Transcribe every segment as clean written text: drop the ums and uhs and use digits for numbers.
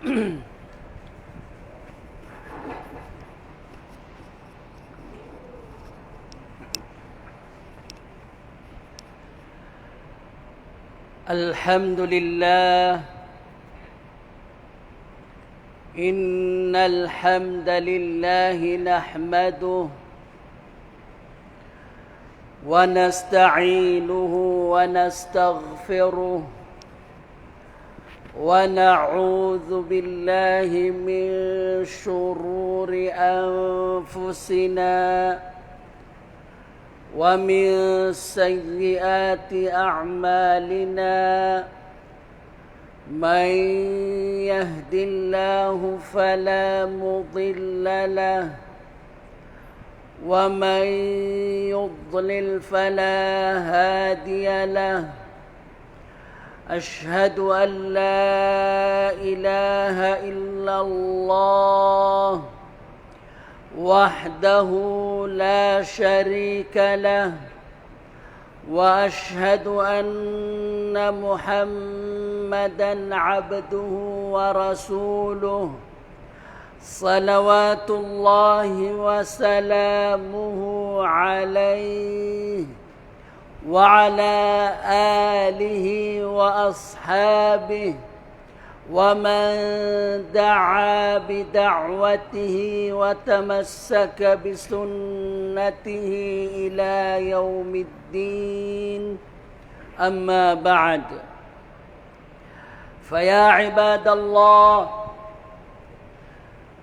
الحمد لله. إن الحمد لله نحمده ونستعينه ونستغفره ونعوذ بالله من شرور أنفسنا ومن سيئات أعمالنا. من يهد الله فلا مضل له ومن يضلل فلا هادي له. أشهد أن لا إله إلا الله وحده لا شريك له، وأشهد أن محمدًا عبده ورسوله صلوات الله وسلامه عليه وعلى آله وأصحابه ومن دعا بدعوته وتمسك بسنته إلى يوم الدين. أما بعد، فيا عباد الله،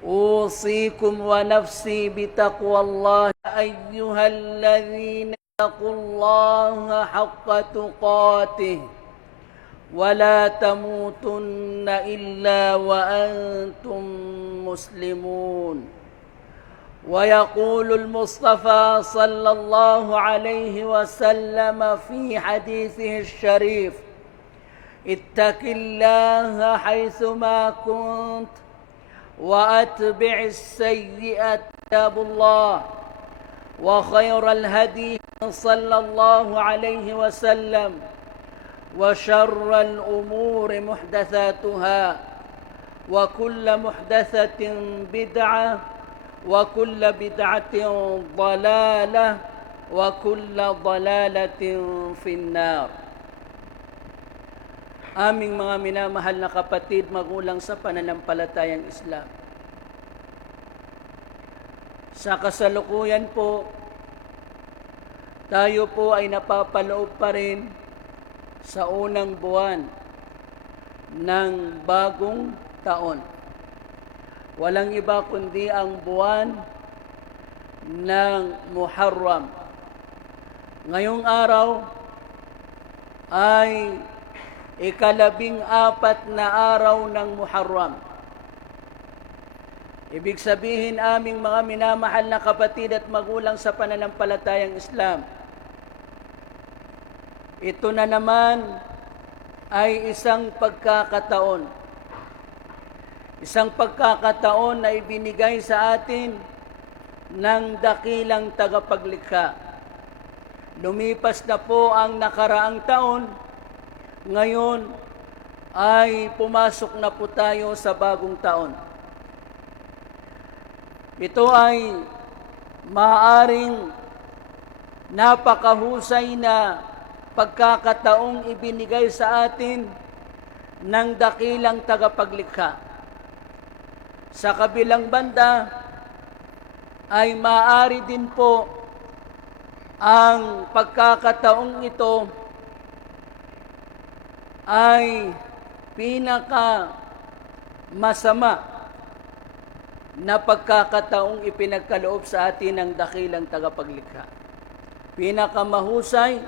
أوصيكم ونفسي بتقوى الله أيها الذين اتقوا الله حق تقاته ولا تموتن إلا وأنتم مسلمون. ويقول المصطفى صلى الله عليه وسلم في حديثه الشريف: اتق الله حيثما كنت وأتبع السيئة كتاب الله. وخير الهدي صلى الله عليه وسلم وشر الأمور محدثاتها وكل محدثة بدعة وكل بدعة ضلالة وكل ضلالة في النار. Aming mga minamahal na kapatid, magulang sa pananampalatayang Islam, sa kasalukuyan po, tayo po ay napapaloob pa rin sa unang buwan ng bagong taon. Walang iba kundi ang buwan ng Muharram. Ngayong araw ay ika-14 na araw ng Muharram. Ibig sabihin, aming mga minamahal na kapatid at magulang sa pananampalatayang Islam, ito na naman ay isang pagkakataon. Isang pagkakataon na ibinigay sa atin ng dakilang tagapaglikha. Lumipas na po ang nakaraang taon, ngayon ay pumasok na po tayo sa bagong taon. Ito ay maaaring napakahusay na pagkakataong ibinigay sa atin ng dakilang tagapaglikha. Sa kabilang banda ay maaari din po ang pagkakataong ito ay pinaka masama na pagkakataong ipinagkaloob sa atin ng dakilang tagapaglikha. Pinakamahusay,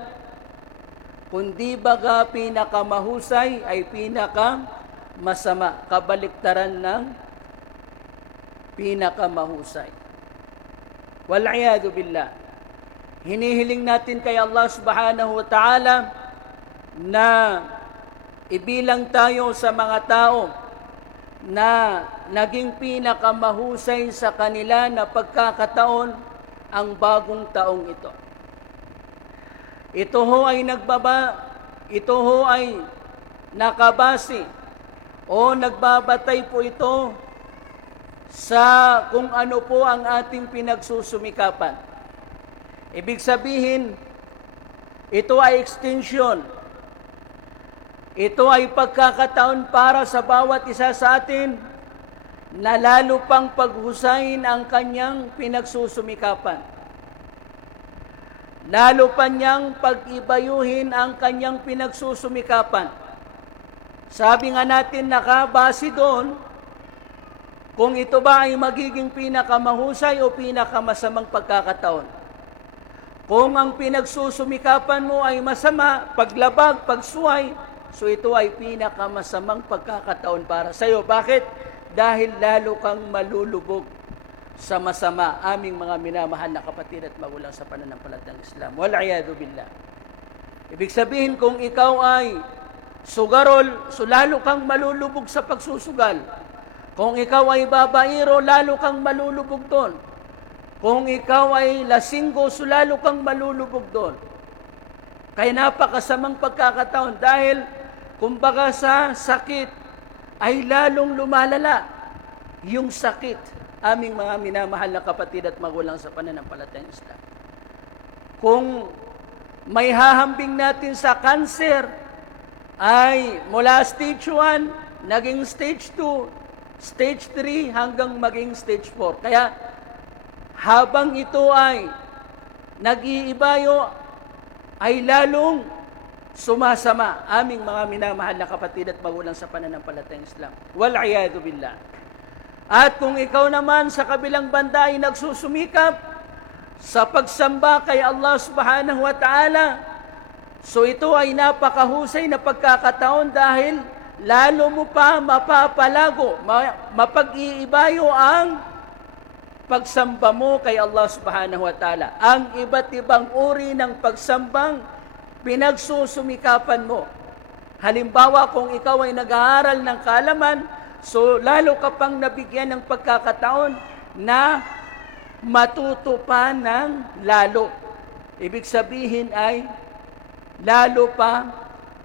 kundi baga pinakamahusay ay pinakamasama, kabaliktaran ng pinakamahusay. Wal'iyadu billah. Hinihiling natin kay Allah subhanahu wa ta'ala na ibilang tayo sa mga tao na naging pinakamahusay sa kanila na pagkakataon ang bagong taong ito. Ito ho ay nakabase o nagbabatay po ito sa kung ano po ang ating pinagsusumikapan. Ibig sabihin, ito ay extension. Ito ay pagkakataon para sa bawat isa sa atin na lalo pang paghusayin ang kanyang pinagsusumikapan. Lalo pa niyang pag-ibayuhin ang kanyang pinagsusumikapan. Sabi nga natin, nakabase doon, kung ito ba ay magiging pinakamahusay o pinakamasamang pagkakataon. Kung ang pinagsusumikapan mo ay masama, paglabag, pagsuway, so ito ay pinakamasamang pagkakataon para sa iyo. Bakit? Dahil lalo kang malulubog sa masama, aming mga minamahal na kapatid at magulang sa pananampalatayang Islam. Wal'iyadu billah. Ibig sabihin, kung ikaw ay sugarol, so lalo kang malulubog sa pagsusugal. Kung ikaw ay babairo, lalo kang malulubog doon. Kung ikaw ay lasinggo, so lalo kang malulubog doon. Kaya napakasamang pagkakataon dahil kumbaga sa sakit ay lalong lumalala yung sakit, aming mga minamahal na kapatid at magulang sa pananampalatayang Islam. Kung may hahambing natin sa cancer ay mula stage 1, naging stage 2, stage 3 hanggang maging stage 4. Kaya habang ito ay nag-iibayo, ay lalong sumasama, aming mga minamahal na kapatid at magulang sa pananampalatayang Islam. Wal'iyadu billah. At kung ikaw naman sa kabilang banda ay nagsusumikap sa pagsamba kay Allah subhanahu wa ta'ala, so ito ay napakahusay na pagkakataon dahil lalo mo pa mapapalago, mapag-iibayo ang pagsamba mo kay Allah subhanahu wa ta'ala. Ang iba't ibang uri ng pagsambang pinagsusumikapan mo. Halimbawa, kung ikaw ay nag-aaral ng kaalaman, so lalo ka pang nabigyan ng pagkakataon na matuto pa ng lalo. Ibig sabihin ay lalo pa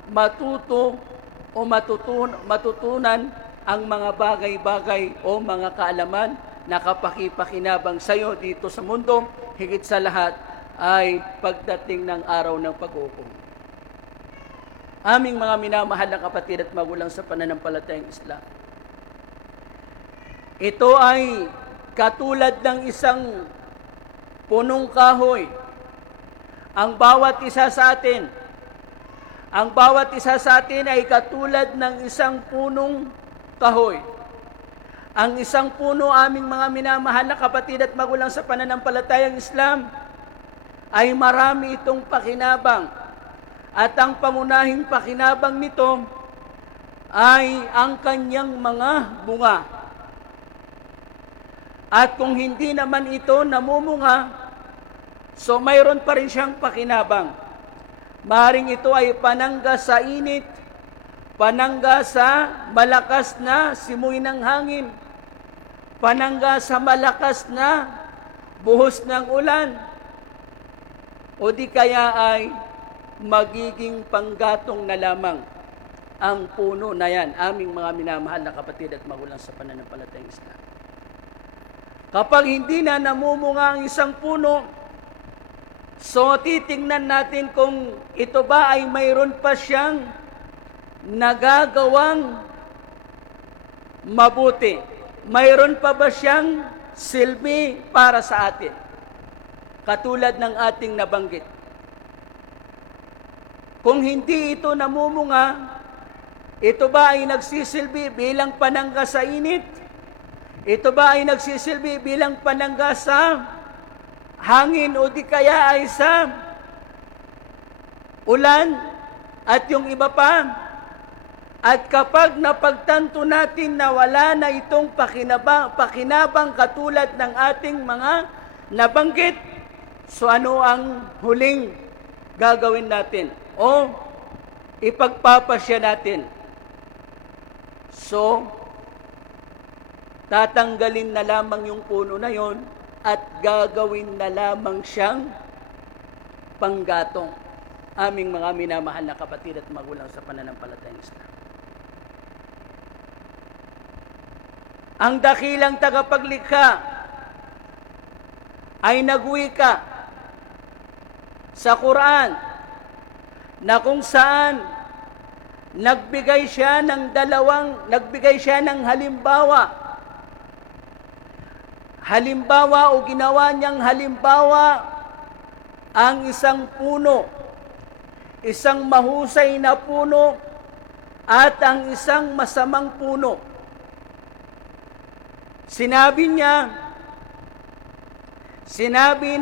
matuto o matutunan ang mga bagay-bagay o mga kaalaman na kapakipakinabang sa iyo dito sa mundo, higit sa lahat ay pagdating ng araw ng pag-uukom. Aming mga minamahal na kapatid at magulang sa pananampalatayang Islam, ito ay katulad ng isang punong kahoy. Ang bawat isa sa atin ay katulad ng isang punong kahoy. Ang isang puno, aming mga minamahal na kapatid at magulang sa pananampalatayang Islam, ay marami itong pakinabang. At ang pangunahing pakinabang nito ay ang kanyang mga bunga. At kung hindi naman ito namumunga, so mayroon pa rin siyang pakinabang. Maring ito ay panangga sa init, panangga sa malakas na simoy ng hangin, panangga sa malakas na buhos ng ulan, o di kaya ay magiging panggatong na lamang ang puno na yan, aming mga minamahal na kapatid at magulang sa pananampalatayang Islam. Kapag hindi na namumunga ang isang puno, so titingnan natin kung ito ba ay mayroon pa siyang nagagawang mabuti. Mayroon pa ba siyang silbi para sa atin? Katulad ng ating nabanggit. Kung hindi ito namumunga, ito ba ay nagsisilbi bilang panangga sa init? Ito ba ay nagsisilbi bilang panangga sa hangin o di kaya ay sa ulan at yung iba pa? At kapag napagtanto natin na wala na itong pakinabang katulad ng ating mga nabanggit, so ano ang huling gagawin natin? O ipagpapasya natin? So, tatanggalin na lamang yung puno na yon at gagawin na lamang siyang panggatong, aming mga minamahal na kapatid at magulang sa pananampalatayang Islam. Ang dakilang tagapaglikha ay nagwika sa Quran na kung saan nagbigay siya ng halimbawa o ginawa niyang halimbawa ang isang puno, isang mahusay na puno at ang isang masamang puno. Sinabi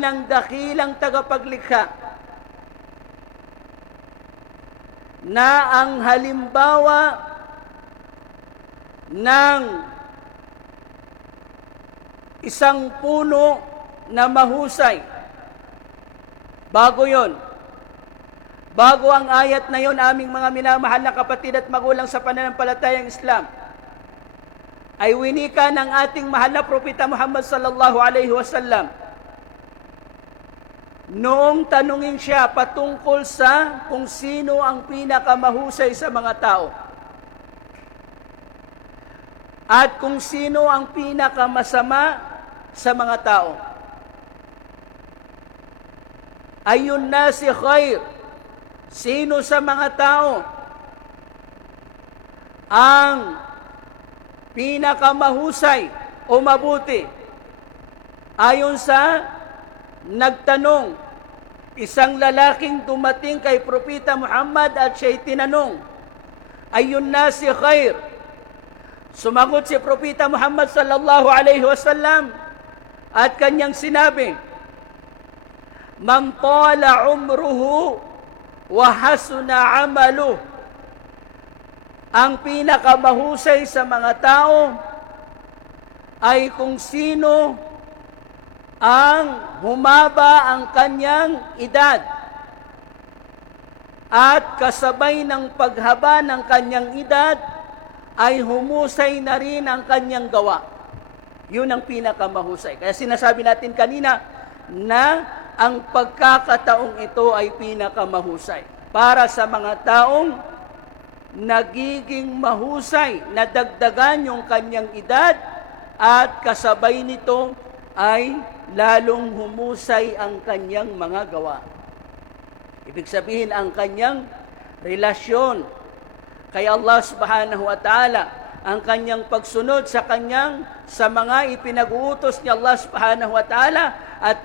ng dakilang tagapaglikha na ang halimbawa ng isang puno na mahusay, bago ang ayat na yon, aming mga minamahal na kapatid at magulang sa pananampalatayang Islam, ay winika ng ating mahal na propeta Muhammad sallallahu alaihi wasallam noong tanungin siya patungkol sa kung sino ang pinakamahusay sa mga tao at kung sino ang pinakamasama sa mga tao. Ayun nasi khair, sino sa mga tao ang pinakamahusay o mabuti? Ayon sa nagtanong, isang lalaking dumating kay Propeta Muhammad at siya'y tinanong, ayun nasi khair. Sumagot si Propeta Muhammad sallallahu alaihi wasallam at kanyang sinabi, man tala umruhu wa hasuna amaluh. Ang pinakamahusay sa mga tao ay kung sino ang humaba ang kanyang edad at kasabay ng paghaba ng kanyang edad ay humusay na rin ang kanyang gawa. Yun ang pinakamahusay. Kaya sinasabi natin kanina na ang pagkakataong ito ay pinakamahusay para sa mga taong nagiging mahusay, nadagdagan yung kanyang edad at kasabay nito ay lalong humusay ang kanyang mga gawa. Ibig sabihin, ang kanyang relasyon kay Allah subhanahu wa ta'ala, ang kanyang pagsunod sa mga ipinag-uutos ni Allah subhanahu wa ta'ala at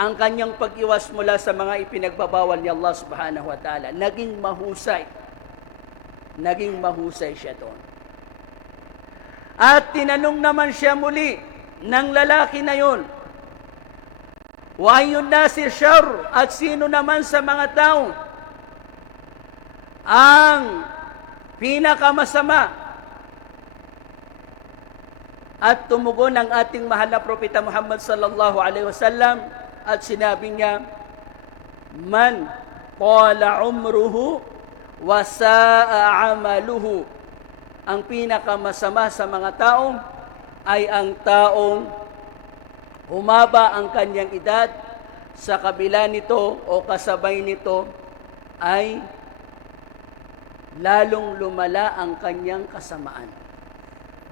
ang kanyang pag-iwas mula sa mga ipinagbabawal ni Allah subhanahu wa ta'ala. Naging mahusay siya doon. At tinanong naman siya muli ng lalaki na yun, wa ayyun nasi syarr, at sino naman sa mga tao ang pinakamasama? At tumugon ang ating mahal na propeta Muhammad sallallahu alaihi wasallam at sinabi niya, man qala umruhu wa sa'a amaluhu. Ang pinakamasama sa mga tao ay ang taong humaba ang kanyang edad, sa kabila nito o kasabay nito ay lalong lumala ang kanyang kasamaan,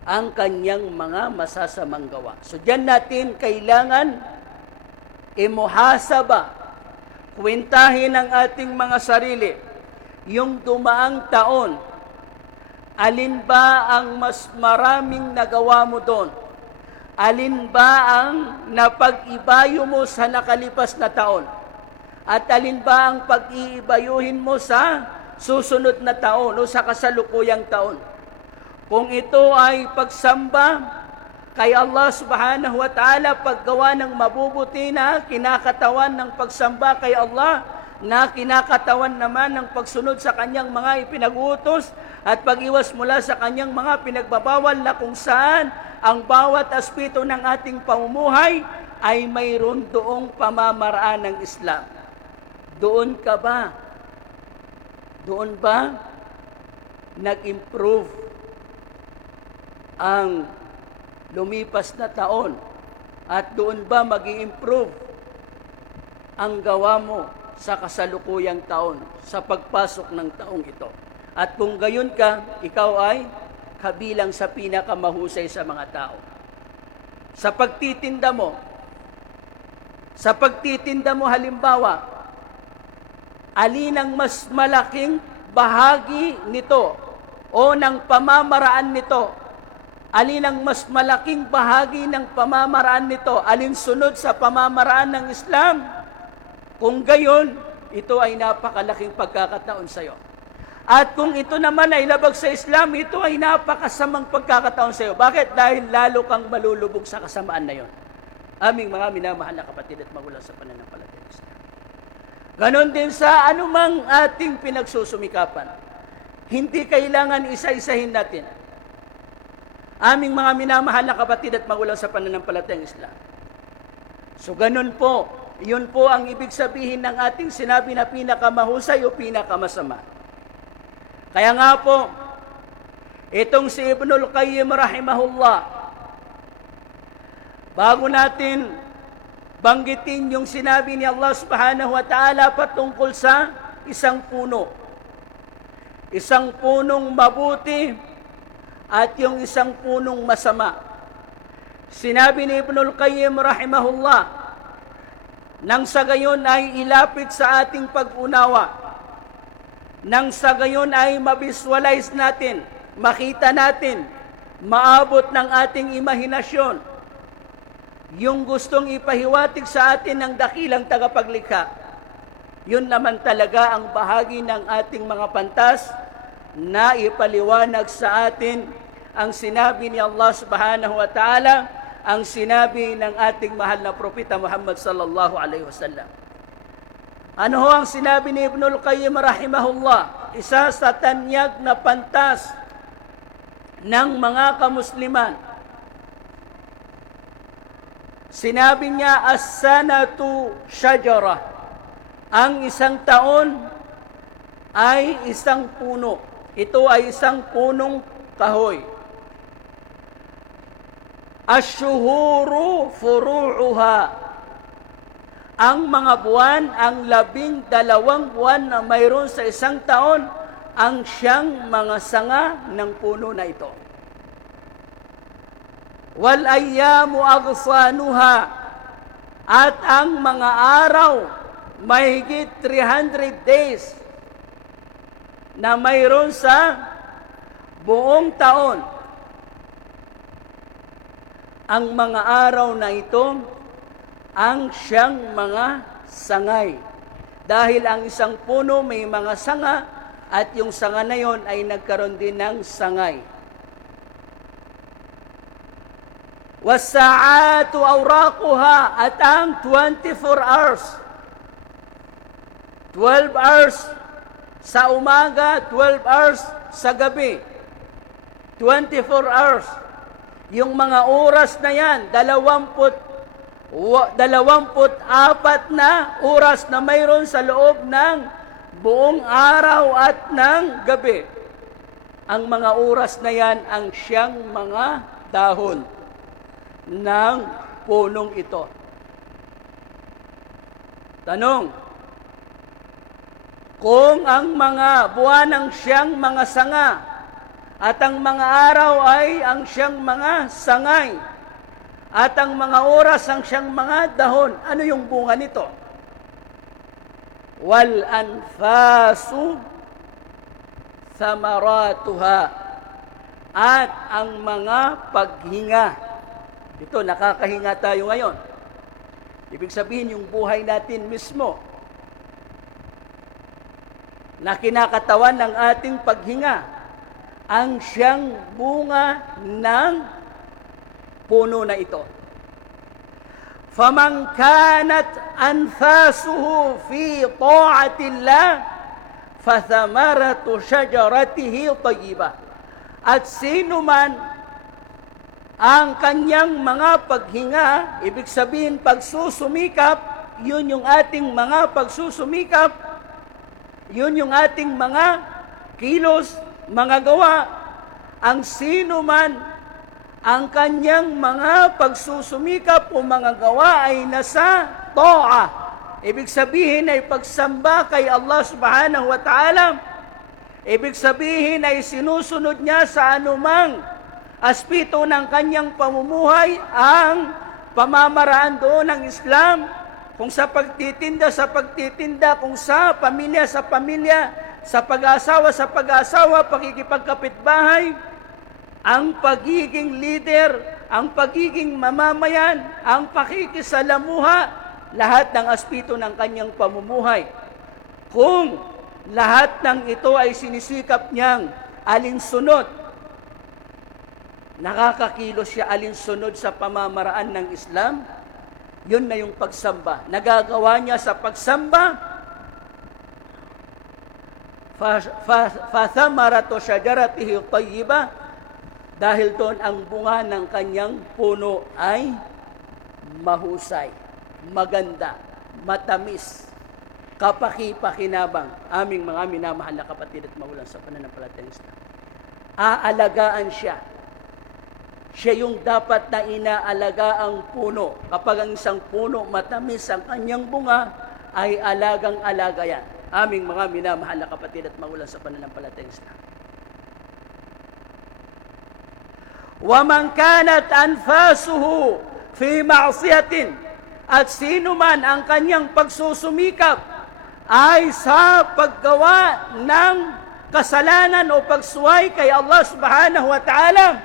ang kanyang mga masasamang gawa. So diyan natin kailangan imuhasaba, kwentahin ang ating mga sarili, yung dumaang taon, alin ba ang mas maraming nagawa mo doon? Alin ba ang napag-ibayo mo sa nakalipas na taon? At alin ba ang pag-iibayuhin mo sa susunod na taon o sa kasalukuyang taon? Kung ito ay pagsamba kay Allah subhanahu wa ta'ala, paggawa ng mabubuti na kinakatawan ng pagsamba kay Allah, na kinakatawan naman ng pagsunod sa kanyang mga ipinag-utos at pag-iwas mula sa kanyang mga pinagbabawal, na kung saan ang bawat aspeto ng ating pamumuhay ay mayroon doong pamamaraan ng Islam. Doon ba nag-improve ang lumipas na taon? At doon ba mag-i-improve ang gawa mo sa kasalukuyang taon, sa pagpasok ng taong ito? At kung gayon ka, ikaw ay kabilang sa pinakamahusay sa mga tao. Sa pagtitinda mo halimbawa, alin ang mas malaking bahagi nito o ng pamamaraan nito? Alin ang mas malaking bahagi ng pamamaraan nito? Alin sunod sa pamamaraan ng Islam? Kung gayon, ito ay napakalaking pagkakataon sa iyo. At kung ito naman ay labag sa Islam, ito ay napakasamang pagkakataon sa iyo. Bakit? Dahil lalo kang malulubog sa kasamaan na yon. Aming mga minamahal na kapatid at magulang sa pananampalatayang Islam. Ganon din sa anumang ating pinagsusumikapan. Hindi kailangan isa-isahin natin. Aming mga minamahal na kapatid at magulang sa pananampalatayang Islam. So ganon po, yun po ang ibig sabihin ng ating sinabi na pinakamahusay o pinakamasama. Kaya nga po, itong si Ibnul Qayyim rahimahullah, bago natin banggitin yung sinabi ni Allah subhanahu wa ta'ala patungkol sa isang puno. Isang punong mabuti at yung isang punong masama. Sinabi ni Ibnul Qayyim rahimahullah, nang sa gayon ay ilapit sa ating pag-unawa, nang sa gayon ay mabisualize natin, makita natin, maabot ng ating imahinasyon, yung gustong ipahiwatig sa atin ng dakilang tagapaglikha. Yun naman talaga ang bahagi ng ating mga pantas na ipaliwanag sa atin ang sinabi ni Allah subhanahu wa ta'ala, ang sinabi ng ating mahal na propeta Muhammad sallallahu alaihi wasallam. Ano ho ang sinabi ni Ibnul Qayyim rahimahullah? Isa sa tanyag na pantas ng mga kamusliman. Sinabi niya, as-sanatu syajara. Ang isang taon ay isang puno. Ito ay isang punong kahoy. Ash-shuhuru furu'uha. Ang mga buwan, ang 12 buwan na mayroon sa isang taon, ang siyang mga sanga ng puno na ito. Wal ayyamu aghsanuha. At ang mga araw, mahigit 300 days na mayroon sa buong taon. Ang mga araw na ito, ang siyang mga sangay. Dahil ang isang puno may mga sanga at yung sanga na yon ay nagkaroon din ng sangay. Wasa'atu awraquha, at ang 24 hours. 12 hours sa umaga, 12 hours sa gabi. 24 hours. Yung mga oras na yan, 24 na oras na mayroon sa loob ng buong araw at ng gabi. Ang mga oras na yan ang siyang mga dahon ng punong ito. Tanong, kung ang mga buwan ang siyang mga sanga at ang mga araw ay ang siyang mga sangay, at ang mga oras ang siyang mga dahon, ano yung bunga nito? Wal anfasu thamaratuha. At ang mga paghinga. Ito, nakakahinga tayo ngayon. Ibig sabihin, yung buhay natin mismo na kinakatawan ng ating paghinga, ang siyang bunga ng puno na ito. Faman kanat anfasuhu fi ta'atillah fathamaratu syajaratihi tayyibah. At sino man ang kanyang mga paghinga, ibig sabihin pagsusumikap, yun yung ating mga pagsusumikap, yun yung ating mga kilos, mga gawa. Ang sino man ang kanyang mga pagsusumikap o mga gawa ay nasa ta'a. Ibig sabihin ay pagsamba kay Allah subhanahu wa ta'ala, Ibig sabihin ay sinusunod niya sa anumang aspeto ng kanyang pamumuhay ang pamamaraan doon ng Islam. Kung sa pagtitinda, kung sa pamilya, sa pag-asawa, pakikipagkapitbahay, ang pagiging leader, ang pagiging mamamayan, ang pakikisalamuha, lahat ng aspeto ng kanyang pamumuhay. Kung lahat ng ito ay sinisikap niyang alinsunod, nakakakilos siya alinsunod sa pamamaraan ng Islam, yun na yung pagsamba. Nagagawa niya sa pagsamba, fathamaratu syajaratihi tayyiba, dahil doon ang bunga ng kanyang puno ay mahusay, maganda, matamis, kapaki-pakinabang. Aming mga minamahal na kapatid at magulang sa pananampalatayang Islam, aalagaan siya. Siya yung dapat na inaalaga ang puno. Kapag ang isang puno matamis ang kanyang bunga, ay alagang-alaga yan. Aming mga minamahal na kapatid at magulang sa pananampalatayang Islam. وَمَنْ كَانَتْ أَنْفَاسُهُ فِي مَعْصِيَةٍ, at sino man ang kanyang pagsusumikap ay sa paggawa ng kasalanan o pagsuway kay Allah subhanahu wa ta'ala,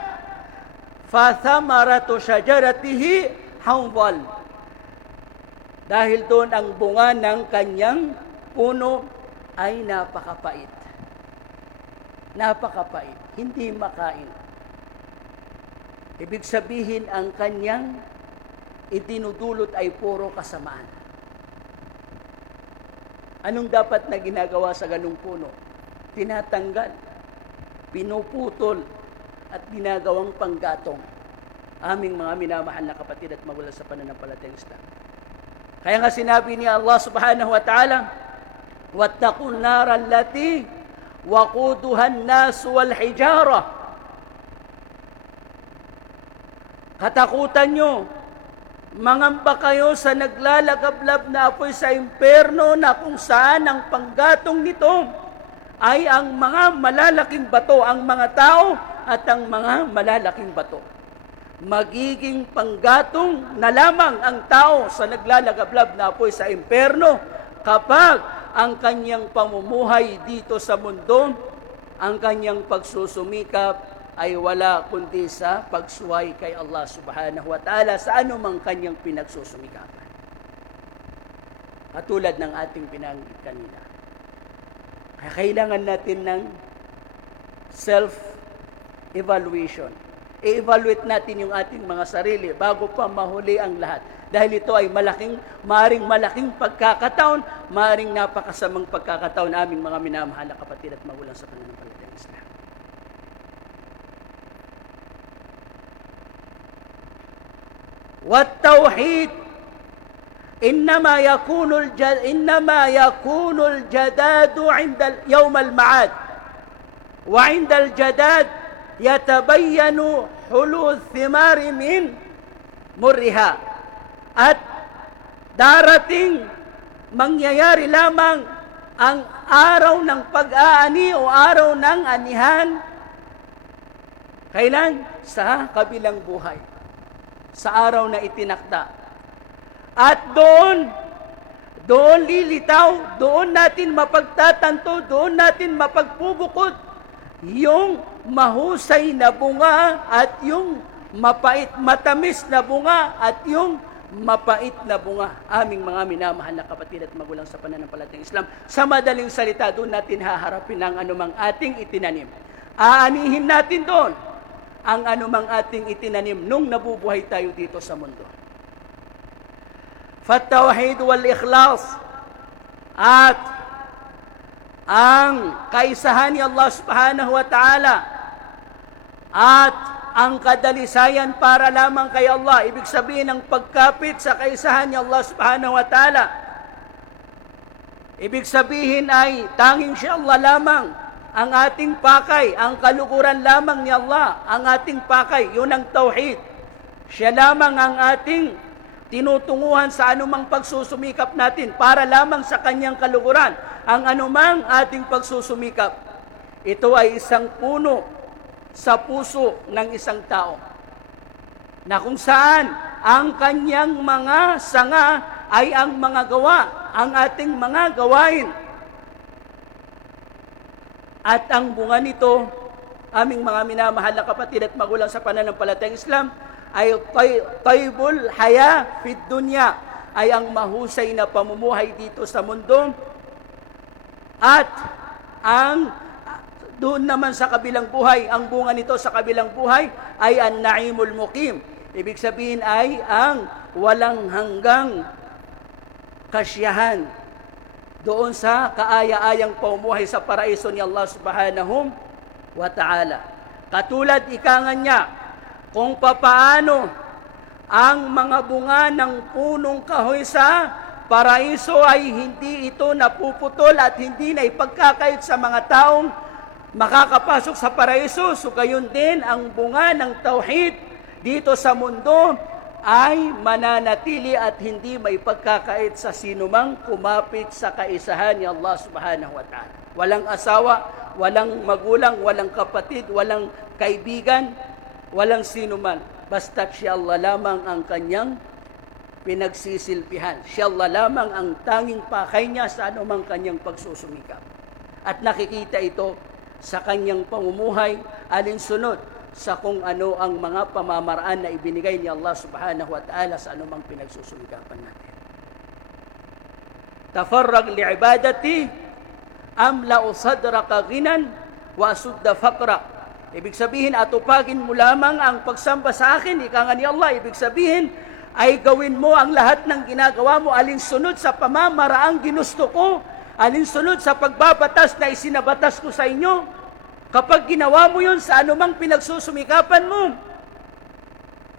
fathamaratu syajaratihi hanwal, dahil doon ang bunga ng kanyang puno ay napakapait. Napakapait, hindi makain. Ibig sabihin, ang kanyang itinudulot ay puro kasamaan. Anong dapat na ginagawa sa ganung puno? Tinatanggal, pinuputol, at ginagawang panggatong. Aming mga minamahal na kapatid at magulang sa pananampalatayang Islam. Kaya nga sinabi ni Allah subhanahu wa ta'ala, وَاتَّقُوا النَّارَ الَّتِي وَقُودُهَا النَّاسُ وَالْحِجَارَةُ, katakutan nyo, mangamba kayo sa naglalagablab na apoy sa impyerno, na kung saan ang panggatong nito ay ang mga malalaking bato, ang mga tao at ang mga malalaking bato. Magiging panggatong na lamang ang tao sa naglalagablab na apoy sa impyerno kapag ang kanyang pamumuhay dito sa mundo, ang kanyang pagsusumikap ay wala kundi sa pagsuway kay Allah subhanahu wa ta'ala sa anumang kanyang pinagsusumikapan. Katulad ng ating pinanggit kanina. Kaya kailangan natin ng self-evaluation. I-evaluate natin yung ating mga sarili bago pa mahuli ang lahat. Dahil ito ay maring malaking pagkakataon, maring napakasamang pagkakataon, aming mga minamahal na kapatid at magulang sa pananampalatayang Islam. والتوحيد إنما يكون الجداد عند يوم المعاد, وعند الجداد يتبين حلو الثمار من مرها. At darating, mangyayari lamang ang araw ng pag-aani o araw ng anihan. Kailan? Sa kabilang buhay, sa araw na itinakda. At doon lilitaw, doon natin mapagtatanto, doon natin mapagpupukot yung mahusay na bunga at yung matamis na bunga at yung mapait na bunga. Aming mga minamahal na kapatid at magulang sa pananampalatayang Islam, sa madaling salita, doon natin haharapin ang anumang ating itinanim. Aanihin natin doon ang anumang ating itinanim nung nabubuhay tayo dito sa mundo. Fattawhid wal ikhlas, at ang kaisahan ni Allah subhanahu wa ta'ala at ang kadalisayan para lamang kay Allah. Ibig sabihin ng pagkapit sa kaisahan ni Allah subhanahu wa ta'ala. Ibig sabihin ay tanging siya Allah lamang ang ating pakay, ang kalukuran lamang ni Allah ang ating pakay. Yun ang tauhid. Siya lamang ang ating tinutunguhan sa anumang pagsusumikap natin para lamang sa kanyang kalukuran, ang anumang ating pagsusumikap. Ito ay isang puno sa puso ng isang tao, na kung saan ang kanyang mga sanga ay ang mga gawa, ang ating mga gawain. At ang bunga nito, aming mga minamahal na kapatid at magulang sa pananampalatayang Islam, ay taybul haya fid dunya, ay ang mahusay na pamumuhay dito sa mundo. At ang doon naman sa kabilang buhay, ang bunga nito sa kabilang buhay ay an-na'imul muqim. Ibig sabihin ay ang walang hanggang kasiyahan doon sa kaaya-ayang pamumuhay sa paraiso ni Allah subhanahu wa ta'ala. Katulad ikangan niya kung papaano ang mga bunga ng punong kahoy sa paraiso ay hindi ito napuputol at hindi na ipagkakait sa mga taong makakapasok sa paraiso. So gayon din ang bunga ng tauhid dito sa mundo ay mananatili at hindi may pagkakait sa sinumang kumapit sa kaisahan ni Allah subhanahu wa ta'ala. Walang asawa, walang magulang, walang kapatid, walang kaibigan, walang sinuman. Basta't siya Allah lamang ang kanyang pinagsisilbihan. Siya Allah lamang ang tanging pakay niya sa anumang kanyang pagsusumikap. At nakikita ito sa kanyang pamumuhay alinsunod sa kung ano ang mga pamamaraan na ibinigay ni Allah subhanahu wa ta'ala sa anumang pinagsusumikapan natin. Tafarrag li'ibadati amla'u sadraka ghinan wa asudda faqra. Ibig sabihin, atupagin mo lamang ang pagsamba sa akin, ika nga ni Allah. Ibig sabihin, ay gawin mo ang lahat ng ginagawa mo alinsunod sa pamamaraang ginusto ko, alinsunod sa pagbabatas na isinabatas ko sa inyo. Kapag ginawa mo yun sa anumang pinagsusumikapan mo,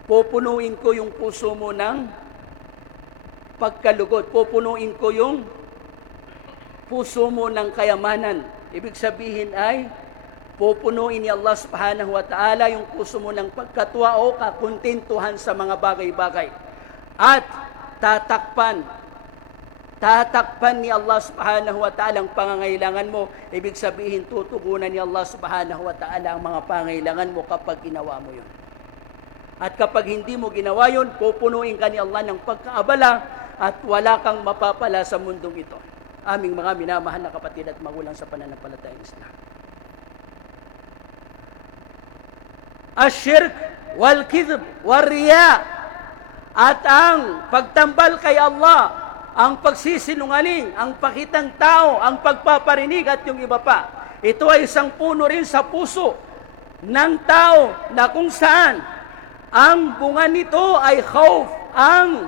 pupunuin ko yung puso mo ng pagkalugod. Pupunuin ko yung puso mo ng kayamanan. Ibig sabihin ay, pupunuin ni Allah subhanahu wa ta'ala yung puso mo ng pagkatuwa o kakuntintuhan sa mga bagay-bagay. At tatakpan ni Allah subhanahu wa ta'ala ang pangangailangan mo. Ibig sabihin, tutugunan ni Allah subhanahu wa ta'ala ang mga pangangailangan mo kapag ginawa mo yun. At kapag hindi mo ginawa yun, pupunuin ka ni Allah ng pagkaabala at wala kang mapapala sa mundong ito. Aming mga minamahal na kapatid at magulang sa pananampalatayang Islam. Asyirk wal kidhb wal riya, at ang pagtambal kay Allah, ang pagsisinungaling, ang pakitang tao, ang pagpaparinig at yung iba pa. Ito ay isang puno rin sa puso ng tao na kung saan ang bunga nito ay khawf, ang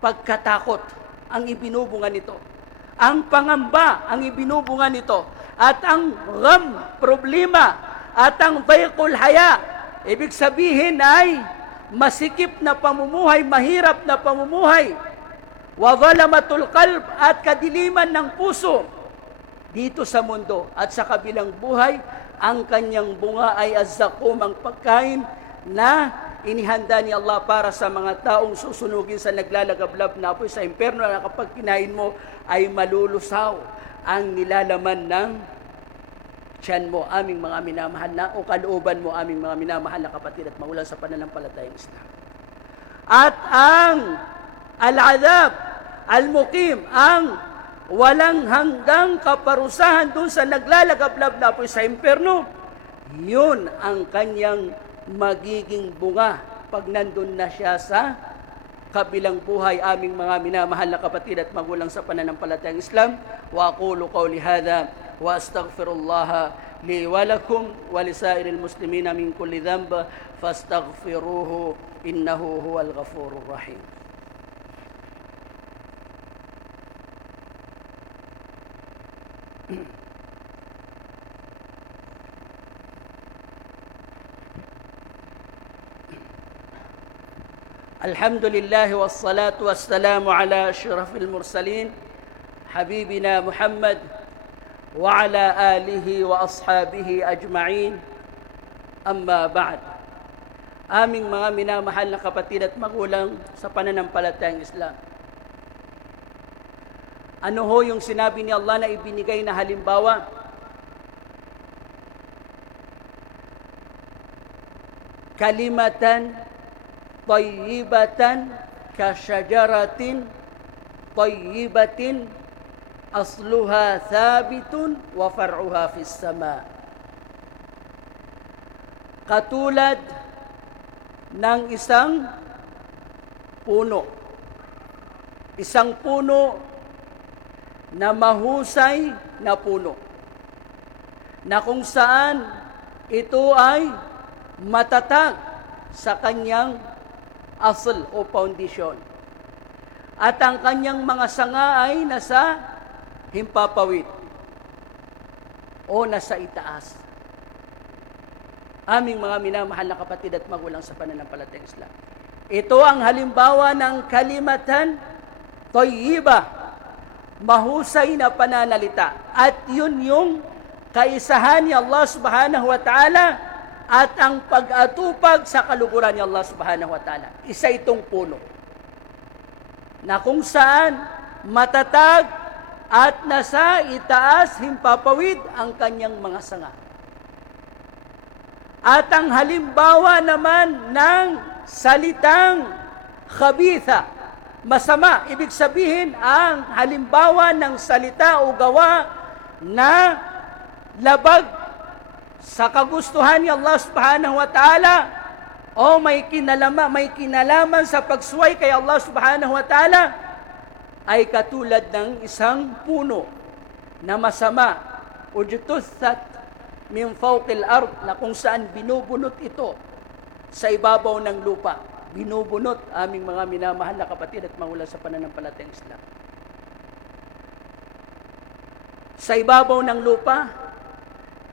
pagkatakot, ang ibinubunga nito. Ang pangamba, ang ibinubunga nito. At ang gham, problema, at ang dayqul haya, ibig sabihin ay masikip na pamumuhay, mahirap na pamumuhay. Wa zalamatul qalb, at kadiliman ng puso dito sa mundo. At sa kabilang buhay, ang kanyang bunga ay az-zaqum, ang pagkain na inihanda ni Allah para sa mga taong susunugin sa naglalagablab na apoy sa impyerno, na kapag kinain mo ay malulusaw ang nilalaman ng tiyan mo. Aming mga minamahal na, o kalooban mo, aming mga minamahal na kapatid at magulang sa pananampalatayang Islam. At ang al-adhab, al-muqim, ang walang hanggang kaparusahan doon sa naglalagablab na apoy sa impyerno, yun ang kanyang magiging bunga pag nandun na siya sa kabilang buhay. Aming mga minamahal na kapatid at magulang sa pananampalatayang Islam, wa aqulu qawli hadha wa astaghfirullah li wa lakum wa lisairil muslimina min kulli dhanb fastaghfiruhu innahu huwal ghafurur rahim. Alhamdulillah wassalatu wassalamu ala asyrafil mursalin habibina Muhammad wa ala alihi wa ashabihi ajma'in. Amma ba'd. Aming mga minamahal na kapatid at magulang sa pananampalatayang Islam, ano ho yung sinabi ni Allah na ibinigay na halimbawa kalimatan tayyibatan kasyajaratin tayyibatin asluha thabitun wa far'uha fis sama. Katulad ng isang puno. Isang puno na mahusay na puno. Na kung saan ito ay matatag sa kanyang asl o foundation. At ang kanyang mga sanga ay nasa himpapawid o nasa itaas. Aming mga minamahal na kapatid at magulang sa pananampalatayang Islam. Ito ang halimbawa ng kalimatan tayyiba, mahusay na pananalita. At yun yung kaisahan ni Allah subhanahu wa ta'ala at ang pag-atupag sa kaluguran ni Allah subhanahu wa ta'ala. Isa itong puno na kung saan matatag at nasa itaas himpapawid ang kanyang mga sanga. At ang halimbawa naman ng salitang khabitha, masama, ibig sabihin ang halimbawa ng salita o gawa na labag sa kagustuhan ni Allah subhanahu wa ta'ala o may kinalaman sa pagsuway kay Allah subhanahu wa ta'ala ay katulad ng isang puno na masama ujtuthat min fawqil ard, na kung saan binubunot ito sa ibabaw ng lupa. Binubunot, aming mga minamahal na kapatid at magulang sa pananampalatayang Islam. Sa ibabaw ng lupa,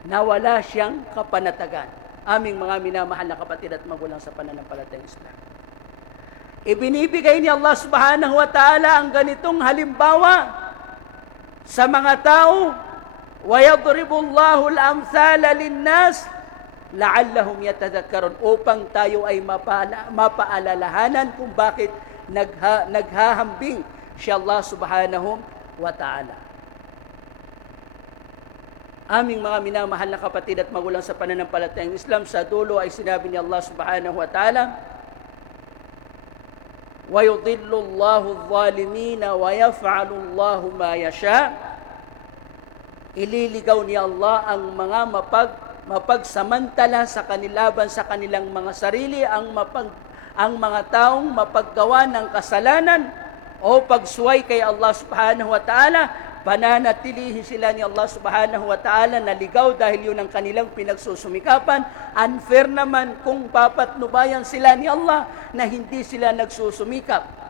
nawala siyang kapanatagan. Aming mga minamahal na kapatid at magulang sa pananampalatayang Islam. Ibinibigay ni Allah subhanahu wa ta'ala ang ganitong halimbawa sa mga tao. وَيَضْرِبُ اللَّهُ الْأَمْثَالَ لِلنَّاسِ لَعَلَّهُمْ يَتَذَكَّرُونَ, upang tayo ay mapaalalahanan kung bakit naghahambing siya Allah subhanahu wa ta'ala. Aming mga minamahal na kapatid at magulang sa pananampalatayang Islam, sa dulo ay sinabi ni Allah subhanahu wa ta'ala, وَيُضِلُّ اللَّهُ الظَّالِمِينَ وَيَفْعَلُ اللَّهُ مَا يَشَاءُ. Ililigaw ni Allah ang mga mapagsamantala sa kanilaban sa kanilang mga sarili, ang mga taong mapaggawa ng kasalanan o pagsuway kay Allah subhanahu wa ta'ala, pananatilihin sila ni Allah subhanahu wa ta'ala na ligaw dahil yun ang kanilang pinagsusumikapan. Unfair naman kung papatnubayan sila ni Allah na hindi sila nagsusumikap.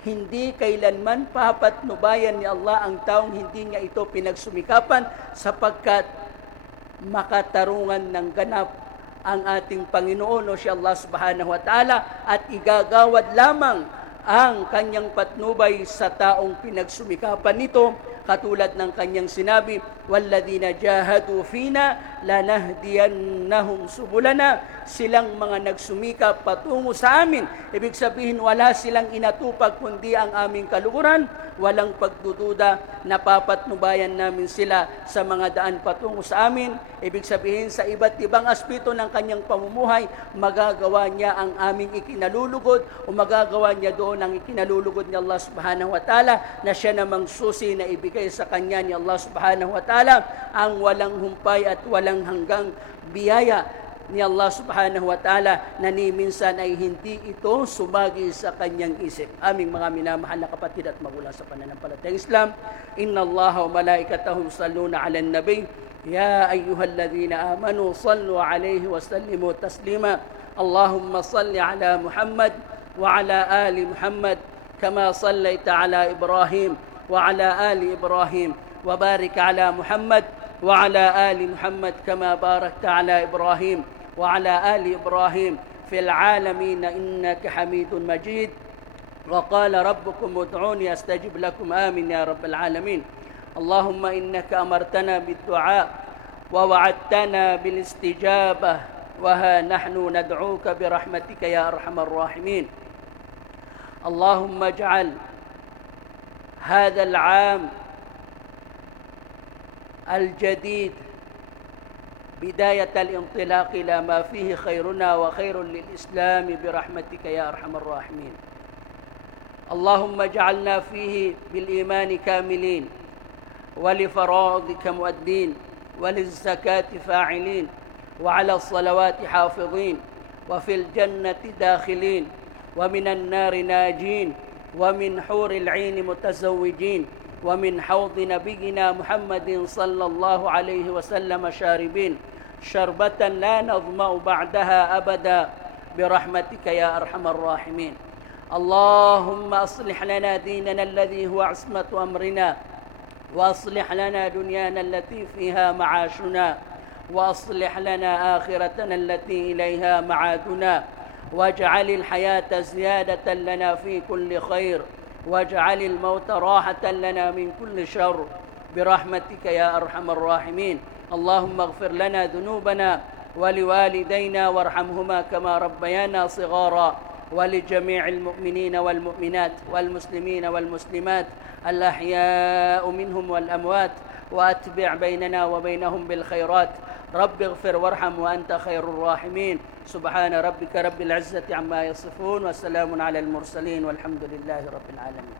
Hindi kailanman papatnubayan ni Allah ang taong hindi niya ito pinagsumikapan, sapagkat makatarungan ng ganap ang ating Panginoon o si Allah subhanahu wa ta'ala, at igagawad lamang ang kanyang patnubay sa taong pinagsumikapan nito, katulad ng kanyang sinabi, وَالَّذِينَ جَاهَدُوا فِينَا لَنَهْدِيَنَّهُمْ سُبُلَنَا. Silang mga nagsumikap patungo sa amin. Ibig sabihin, wala silang inatupag kundi ang aming kaluguran. Walang pagdududa na papatnubayan namin sila sa mga daan patungo sa amin. Ibig sabihin, sa iba't ibang aspeto ng kanyang pamumuhay, magagawa niya ang aming ikinalulugod o magagawa niya doon ang ikinalulugod ni Allah subhanahu wa ta'ala, na siya namang susi na ibigay sa kanya ni Allah subhanahu wa ta'ala ang walang humpay at walang hanggang biyaya ni Allah subhanahu wa ta'ala, na ni minsan ay hindi ito sumagi sa kanyang isip. Aming mga minamahal na kapatid at magulang sa pananampalatayang Islam, inna Allah wa malaikatahu yusalluna 'alan nabi ya ayyuhalladhina amanu sallu 'alaihi wa sallimu taslima. Allahumma salli 'ala Muhammad wa 'ala ali Muhammad kama sallaita 'ala Ibrahim wa 'ala ali Ibrahim wa barik 'ala Muhammad wa 'ala ali Muhammad kama barakta 'ala Ibrahim وعلى آل إبراهيم في العالمين إنك حميد مجيد. وقال ربكم ادعوني أستجب لكم آمين يا رب العالمين. اللهم إنك أمرتنا بالدعاء ووعدتنا بالاستجابة وها نحن ندعوك برحمتك يا أرحم الراحمين. اللهم اجعل هذا العام الجديد بداية الانطلاق إلى ما فيه خيرنا وخير للإسلام برحمتك يا أرحم الراحمين. اللهم اجعلنا فيه بالإيمان كاملين، ولفرائضك مؤدين، وللزكاة فاعلين، وعلى الصلوات حافظين، وفي الجنة داخلين، ومن النار ناجين، ومن حور العين متزوجين، ومن حوض نبينا محمد صلى الله عليه وسلم شاربين شربة لا نظمأ بعدها أبدا برحمتك يا أرحم الراحمين. اللهم أصلح لنا ديننا الذي هو عصمة أمرنا، وأصلح لنا دنيانا التي فيها معاشنا، وأصلح لنا آخرتنا التي إليها معادنا، واجعل الحياة زيادة لنا في كل خير، واجعل الموت راحة لنا من كل شر برحمتك يا أرحم الراحمين. اللهم اغفر لنا ذنوبنا ولوالدينا وارحمهما كما ربيانا صغارا، ولجميع المؤمنين والمؤمنات والمسلمين والمسلمات الأحياء منهم والأموات، وأتبع بيننا وبينهم بالخيرات. رب اغفر وارحم وأنت خير الراحمين. سبحان ربك رب العزة عما يصفون، وسلام على المرسلين، والحمد لله رب العالمين.